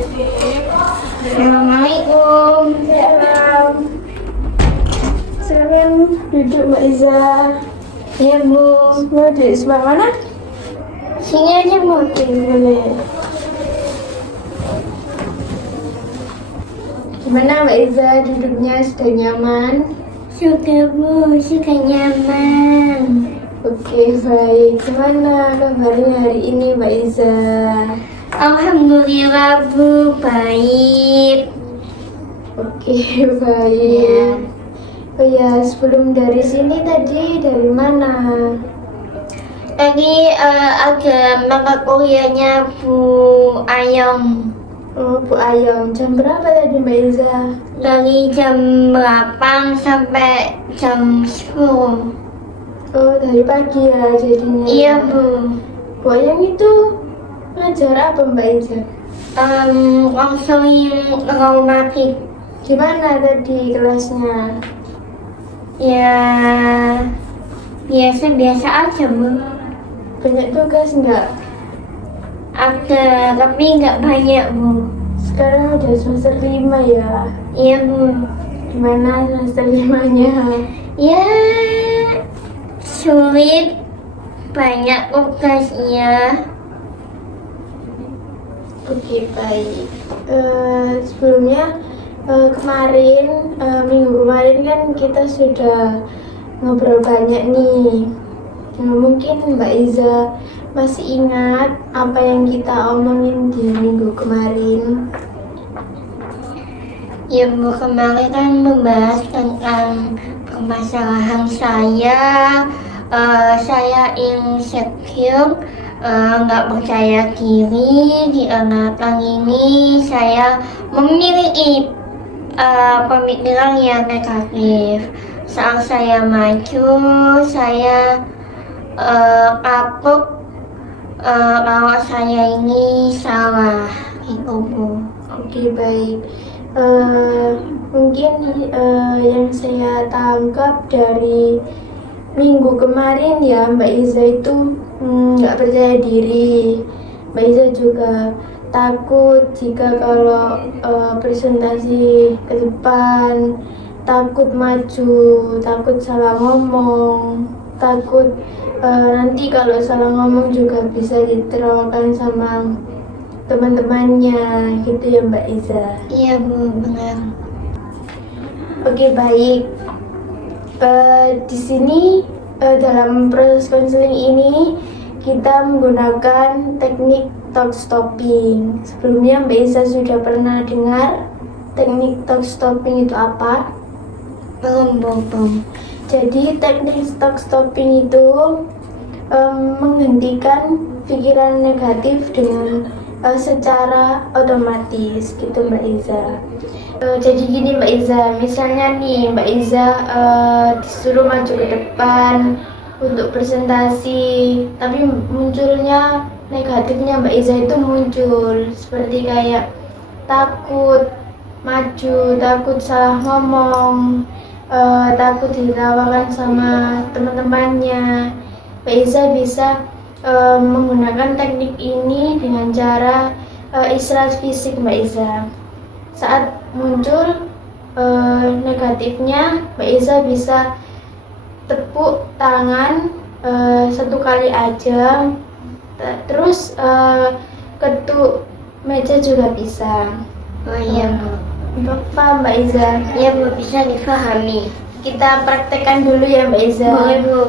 Assalamualaikum. Salam. Silakan duduk Mbak Iza. Ya Bu, Mau duduk sebelah mana? sini aja Bu. Oke, boleh. Gimana Mbak Iza, duduknya sudah nyaman? Suka Bu, suka nyaman. Oke, baik. Gimana kabarnya hari ini Mbak Iza? Alhamdulillah Bu, baik. Oke, baik. Oh ya, sebelum dari sini tadi dari mana? Tadi ada mata kuliahnya Bu Ayong. Oh, Bu Ayong. Jam berapa tadi Mbak Iza? Dari jam 8 sampai jam 10. Oh, dari pagi ya jadinya. Iya Bu. Bu Ayong itu ngajar apa Mbak Iza? Konseling reumatik. Gimana tadi kelasnya? Ya, biasa-biasa aja Bu. Banyak tugas nggak? Ada, tapi nggak banyak Bu. Sekarang udah semester 5 ya. Iya Bu. Gimana semester 5-nya? Ya, sulit, banyak tugasnya. Oke, baik. Sebelumnya kemarin minggu kemarin kan kita sudah ngobrol banyak nih. Mungkin Mbak Iza masih ingat apa yang kita omongin di minggu kemarin? Ya Bu, kemarin kan membahas tentang permasalahan saya insecure, nggak percaya diri. Dikarenakan ini saya memiliki pemikiran yang negatif. Saat saya maju, saya takut kalau saya ini salah, gitu Bu. Oke, baik. Mungkin yang saya tangkap dari minggu kemarin ya, Mbak Iza itu nggak percaya diri. Mbak Iza juga takut jika kalau presentasi ke depan, takut maju, takut salah ngomong, takut nanti kalau salah ngomong juga bisa ditertawakan sama teman-temannya, gitu ya Mbak Iza. Iya Bu, benar. Oke, baik. Di sini dalam proses konseling ini kita menggunakan teknik talk stopping. Sebelumnya Mbak Iza sudah pernah dengar teknik talk stopping itu apa? Belum. Jadi teknik talk stopping itu menghentikan pikiran negatif dengan secara otomatis, gitu Mbak Iza. Jadi gini Mbak Iza, misalnya nih Mbak Iza disuruh maju ke depan untuk presentasi, tapi munculnya negatifnya Mbak Iza itu muncul seperti kayak takut maju, takut salah ngomong, takut ditawakan sama teman-temannya. Mbak Iza bisa menggunakan teknik ini dengan cara istirahat fisik Mbak Iza. Saat muncul negatifnya, Mbak Iza bisa tepuk tangan 1 kali aja, terus ketuk meja juga bisa. Oh iya Bu. Paham Mbak Iza? Iya Bu, bisa difahami. Kita praktekkan dulu ya Mbak Iza. Boleh Bu.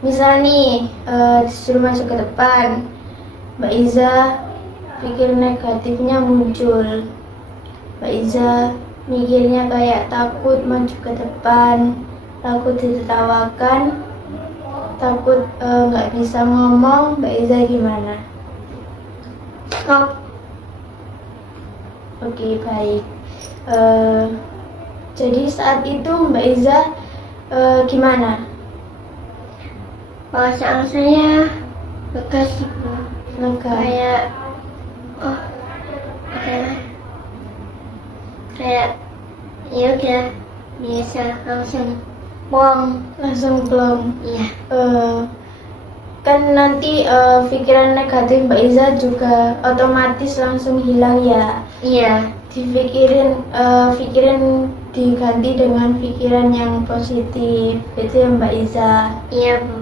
Misal nih disuruh masuk ke depan, Mbak Iza pikir negatifnya muncul. Mbak Iza mikirnya kayak takut maju ke depan, takut ditertawakan, takut nggak bisa ngomong. Mbak Iza gimana? Stop. Oke, baik. Jadi saat itu Mbak Iza gimana? Perasaan saya lega sih Bu. Lega. Kayak ya udah biasa, langsung plong. Langsung plong. Iya. kan nanti pikiran negatif Mbak Iza juga otomatis langsung hilang ya. Iya. Pikiran diganti dengan pikiran yang positif, itu ya Mbak Iza. Iya Bu.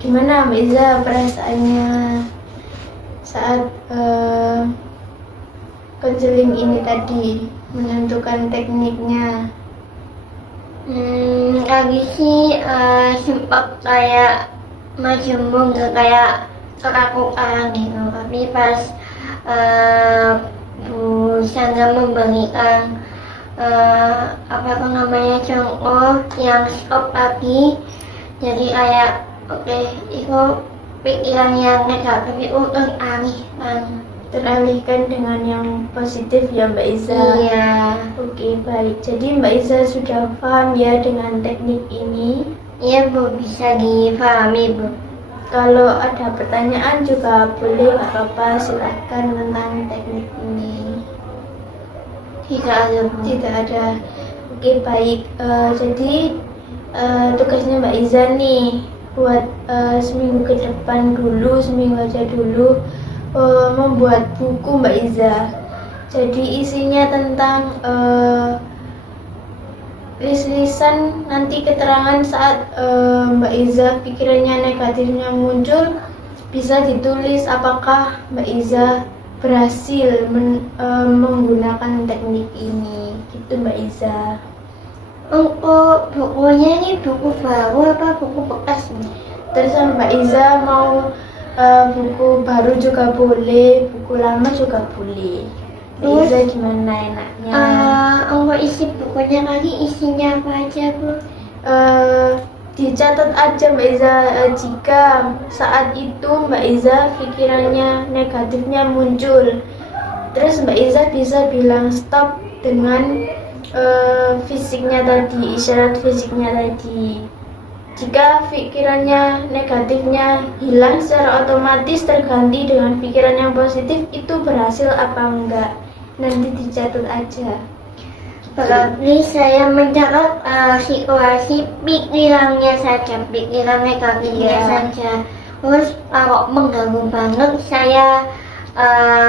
Gimana Mbak Iza perasaannya saat konseling ini tadi, menentukan tekniknya? Lagi sih sempat kayak macam mundur, kayak kerakuan gitu, tapi pas Bu Sandra memberikan apa tuh namanya contoh yang stop tadi, jadi kayak oke, itu pikiran yang negatif itu Teralihkan dengan yang positif ya Mbak Iza. Iya. Oke, baik. Jadi Mbak Iza sudah paham ya dengan teknik ini? Iya Bu, bisa dipahami Bu. Kalau ada pertanyaan juga boleh, nggak apa-apa, silahkan tentang teknik ini. Tidak ada Bu. Tidak ada. Oke, baik. Jadi tugasnya Mbak Iza nih buat seminggu ke depan dulu, seminggu aja dulu, membuat buku Mbak Iza. Jadi isinya tentang list-listan nanti keterangan saat Mbak Iza pikirannya negatifnya muncul, bisa ditulis apakah Mbak Iza berhasil menggunakan teknik ini, gitu Mbak Iza. Untuk bukunya ini buku baru apa buku bekas nih? Terus Mbak Iza mau buku baru juga boleh, buku lama juga boleh. Mbak Iza gimana enaknya? Untuk isi bukunya tadi isinya apa aja Bu? Dicatat aja Mbak Iza, jika saat itu Mbak Iza pikirannya negatifnya muncul, terus Mbak Iza bisa bilang stop dengan fisiknya tadi, isyarat fisiknya tadi. Jika pikirannya negatifnya hilang secara otomatis terganti dengan pikiran yang positif, itu berhasil apa enggak? Nanti dicatat aja. Berarti saya mencatat situasi pikirannya saja, pikiran negatifnya saja. Terus kalau mengganggu banget saya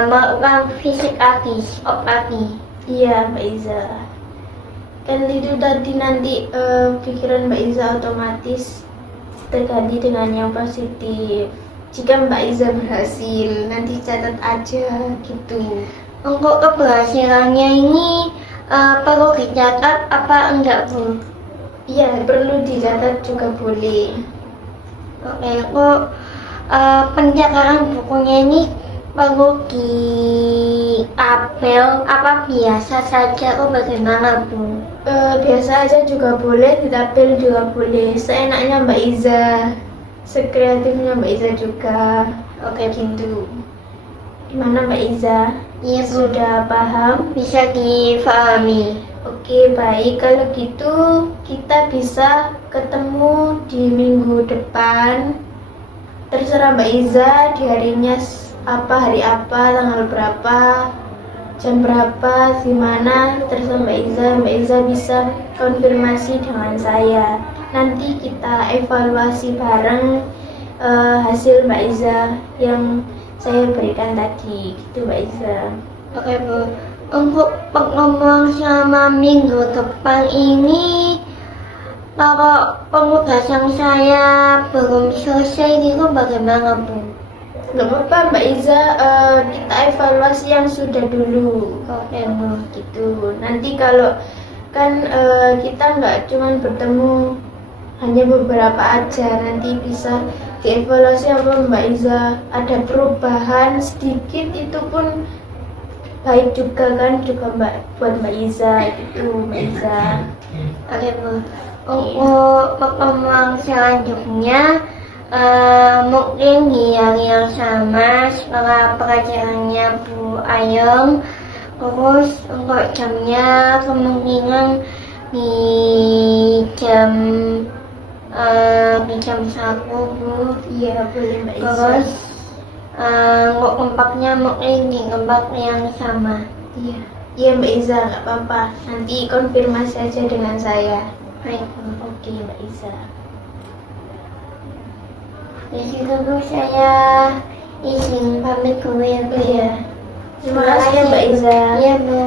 melakukan fisik lagi, stop lagi. Iya Mbak Iza. Kan itu tadi nanti pikiran Mbak Iza otomatis terganti dengan yang positif. Jika Mbak Iza berhasil, nanti catat aja gitu. Untuk keberhasilannya ini perlu dicatat apa enggak Bu? Iya, perlu dicatat juga boleh. Oke, untuk pencatatan bukunya ini perlu di tabel apa biasa saja atau bagaimana Bu? Biasa aja juga boleh, di tabel juga boleh. Seenaknya Mbak Iza, sekreatifnya Mbak Iza juga. Oke Gitu. Gimana Mbak Iza? Iya Bu, Sudah paham? bisa dipahami. Oke, baik. Kalau gitu kita bisa ketemu di minggu depan. Terserah Mbak Iza di harinya apa, hari apa, tanggal berapa, jam berapa, di mana, terserah Mbak Iza. Mbak Iza bisa konfirmasi dengan saya. Nanti kita evaluasi bareng hasil Mbak Iza yang saya berikan tadi, gitu Mbak Iza. Oke Bu, untuk pengumuman selama minggu depan ini, kalau penugasan saya belum selesai itu bagaimana Bu? Nggak apa-apa Mbak Iza, kita evaluasi yang sudah dulu. Oke Bu. Gitu. Nanti kalau kan kita nggak cuma bertemu hanya beberapa aja, nanti bisa dievaluasi apa Mbak Iza ada perubahan sedikit, itu pun baik juga kan, juga buat Mbak Iza gitu Mbak Iza. Oke Bu, untuk pertemuan selanjutnya mungkin di hari yang sama setelah pelajarannya Bu Ayong. Terus untuk jamnya kemungkinan di jam 1 Bu. Iya boleh Mbak Iza. Terus untuk tempatnya mungkin di tempat yang sama. Iya, iya Mbak Iza, nggak apa-apa. Nanti konfirmasi aja dengan saya. Baik Bu. Oke Mbak Iza. Jadi dulu saya izin pamit dulu ya Bu ya. Terima kasih ya Mbak Iza. Iya Bu.